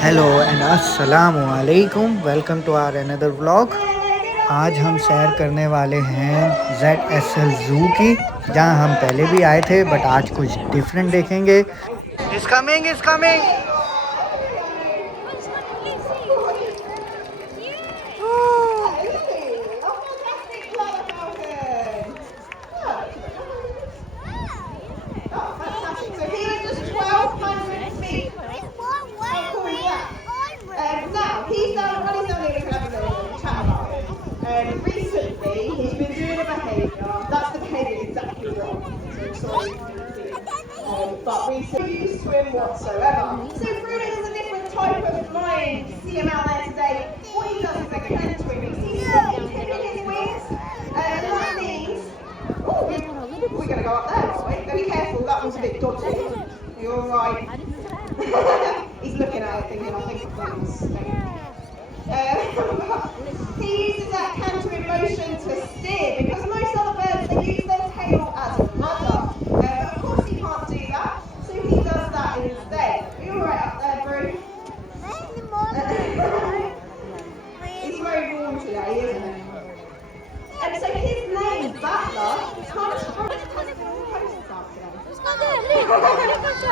Hello and अस्सलाम वालेकुम, welcome to our another vlog. आज हम सैर करने वाले हैं ZSL ज़ू की, जहां हम पहले भी आए थे बट आज कुछ डिफरेंट देखेंगे। Is coming is coming. Recently, he's been doing a behaviour. That's the behaviour exactly wrong. So sorry, but recently you swim whatsoever. So Bruno is a different type of flying. See him out there today. What he does is a can swimming. See he's tipping his wings, and that means. Oh, we're going to go up there, aren't we? Go be careful. That one's a bit dodgy. You're all right. He's looking at it, thinking, I think things. He uses that cantering motion to steer, because most other birds, they use their tail as a rudder. But of course he can't do that, so he does that instead. Are you alright up there, Bru? It's very warm today, isn't it? And so his name, Battler, comes from...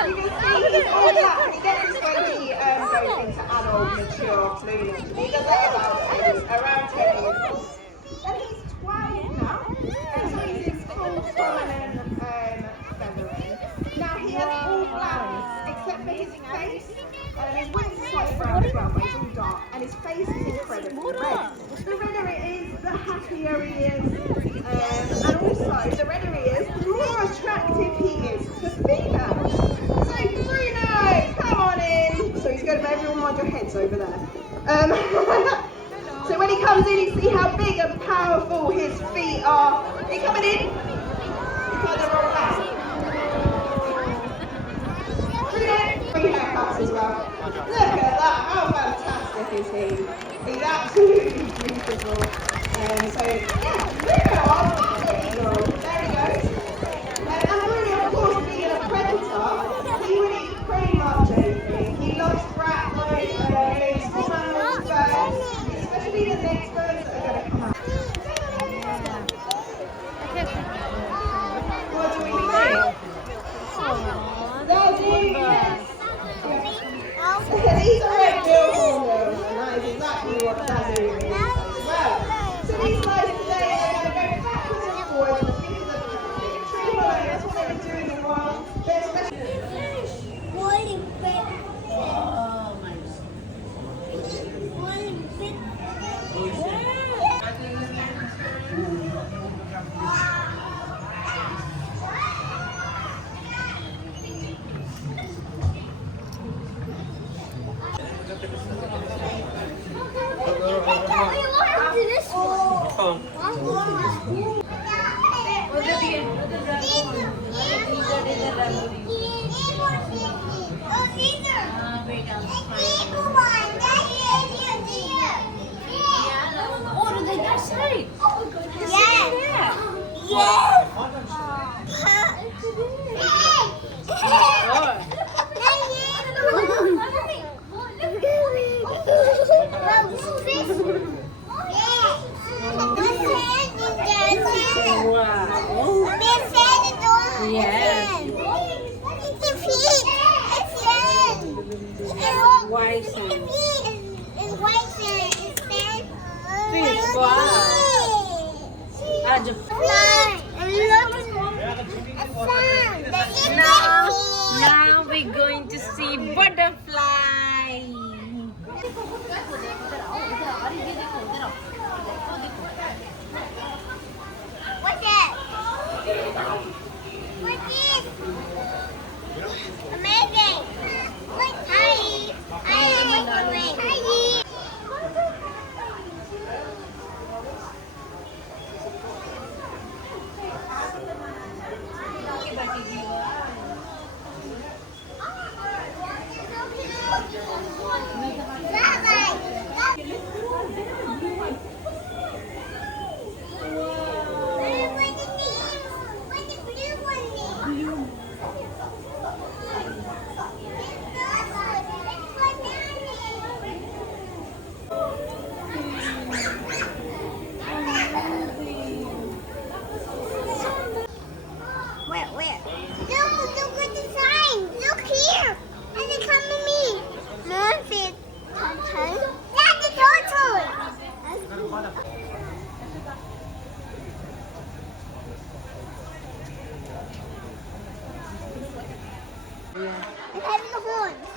You can see he's all that when he gets when he goes into adult, mature plumage. He does that about around 10 years old. And he's 12 now, and so he's in full feminine feathering. Now he has all black, except for his face. His wings are slightly brown as well, but it's all dark, and his face is incredibly red. The redder it is, the happier he is, and also the redder he is, the more attractive he is to females. So Bruno, come on in. So he's going to everyone mind your heads over there. So when he comes in, you see how big and powerful his feet are. Are you coming in? He's like the wrong back. Bruno, three haircuts as well. Look at that, how fantastic is he? He's absolutely beautiful. So yeah, Bruno, our little, there he goes. And Bruno, of course, being a predator, he would eat pretty much anything. He loves rat, small animals, birds, especially the next birds that are going to come out. What do we think? These are red bill hormones, and that is exactly what Zazu is as well. So these guys today are going to go backwards and forwards, and think of the tree line. That's what they've been doing in a while. But especially now we're going to see butterfly. What's that? What's this? Amazing. Hi. Hi.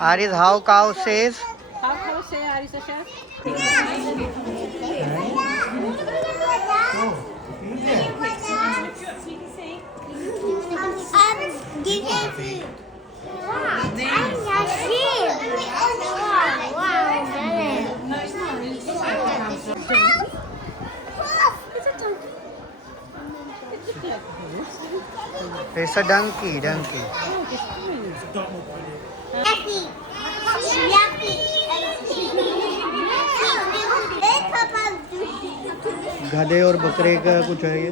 Aris, how cow says? How say Arisa chef? Give it food. It's a donkey. गधे और बकरे का कुछ है ये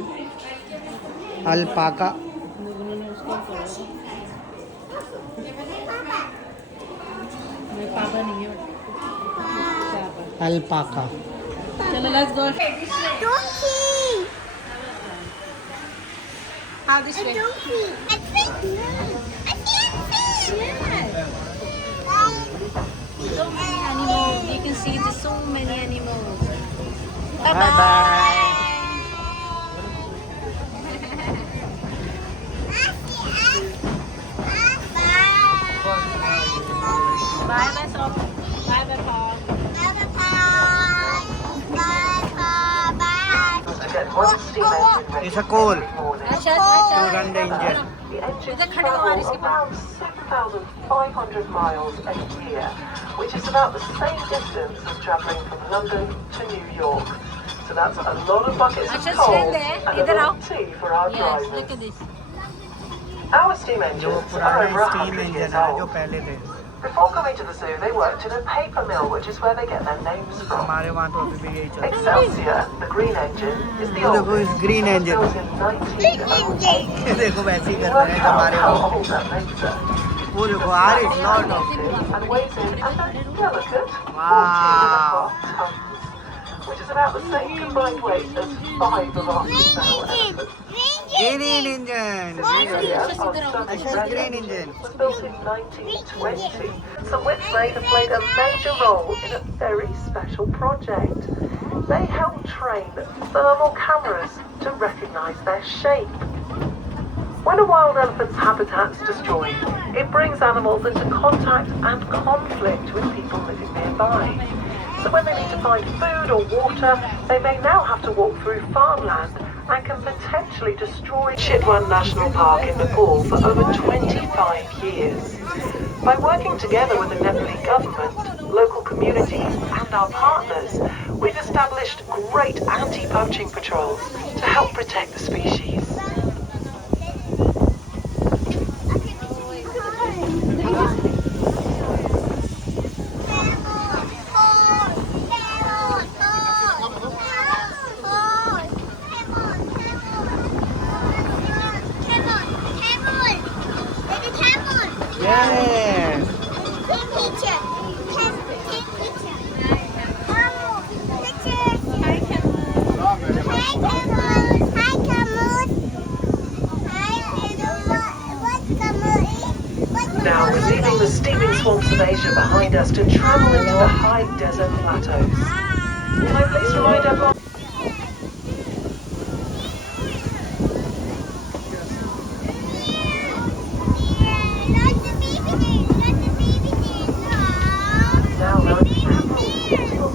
alpaca alpaca चलो let's go. Donkey. How this way? Donkey. I can't see. So many animals. You can see there's so many animals. bye bye Bye bye Sof. Bye bye Paul. it's a coal Arshad, to run the engine The engine इधर खड़े हो आरिस के travels around 7,500 miles a year, which is about the same distance as travelling from London to New York. So that's a lot of buckets of Arshad, coal stand there. and a Idhar lot of tea for our Yes, drivers. look at this. Our steam जो engines are पुराना over steam 100 engine years है जो old. पहले थे Before coming to the zoo, they worked in a paper mill, which is where they get their names from. हमारे वहाँ तो अभी भी यही चलता है Excelsior, the green engine, is the वो देखो oldest. इस ग्रीन इंजन Built in 1908. देखो वैसे ही कर Work रहे हैं out हमारे how वहाँ old that makes it. वो देखो आरिस lot of And weighs in a delicate 14.5 Wow. tons, which is about the same combined weight as 5 of our female elephants. Green engine अच्छा green engine Was built in 1920. So Whipsnade have played a major role in a very special project. They help train thermal cameras to recognise their shape. When a wild elephant's habitat is destroyed, it brings animals into contact and conflict with people living nearby. So when they need to find food or water, they may now have to walk through farmland and can potentially destroy Chitwan National Park in Nepal for over 25 years. By working together with the Nepalese government, local communities and our partners, we've established great anti-poaching patrols to help protect the species. Yes. Now we're leaving the steaming swamps of Asia behind us to travel into the high desert plateaus. Can I please remind everyone? Now there are several beautiful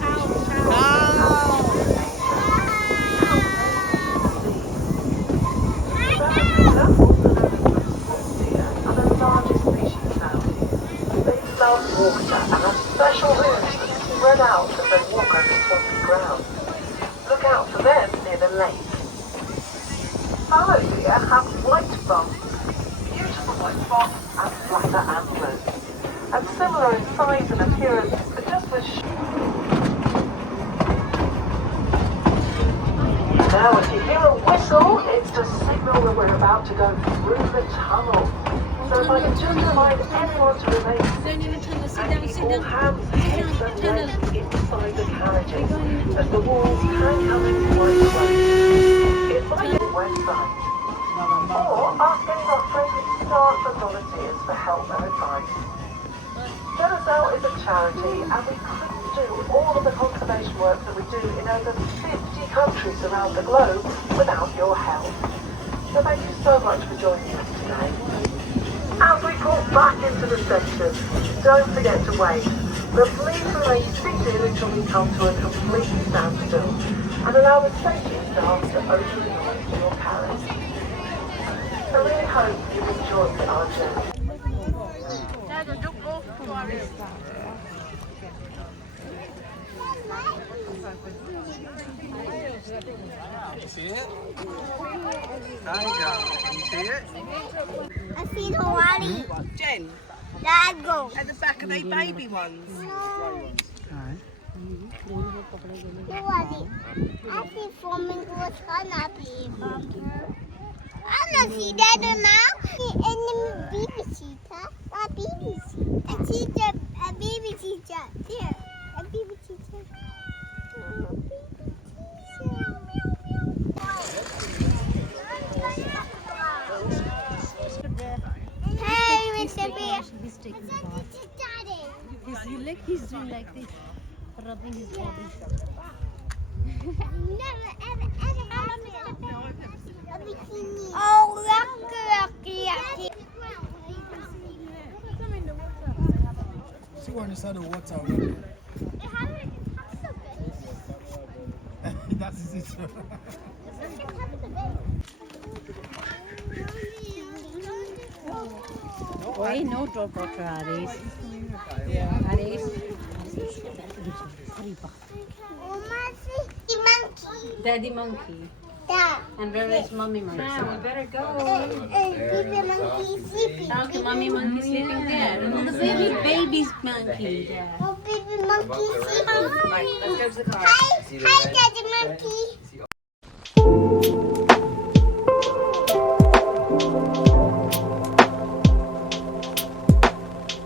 love water and have special hooves that spread out as they walk over swampy ground. Look out for them near the lake. Fallow deer have white bumps, beautiful white spots and flatter antlers, and similar in size and appearance, but just with Now if you hear a whistle, it's to signal that we're about to go through the tunnel. So if I can just remind everyone to remain and keep all hands, heads and legs inside the carriages, as the walls can come in quite close. It might be the website. Or ask any of our friendly staff and volunteers for help and advice. ZSL is a charity and we couldn't do all of the conservation work that we do in over 50 countries around the globe without your help. So thank you so much for joining us today. As we pull back into the station, don't forget to wait, but please remain seated until we come to a complete standstill and allow the station staff to open the doors to your carriage. I really hope you enjoyed our journey. Tiger, can you see it? I see the Wally. Jen, Dad, go. at the back are they baby ones? Alright. The Wally. I see flamingos on a paper. I don't see that now. And the baby cheetah. A baby cheetah. A cheetah. A baby cheetah. There. A baby cheetah. Hey, Mr. Bear. He's taking a Daddy. You look, he's doing like this, rubbing his body. Never, ever, ever, a bikini. Oh, lucky. She went inside the water. That's it. Why no drop water, Aris? Aris? Monkey. Daddy monkey. Yeah. And where is mommy monkey? Now we better go. Baby monkey sleeping. Okay, mommy monkey sleeping there. And the baby's monkey there. Oh, baby monkey sleeping. Right, let's go to the car. Hi, Daddy monkey.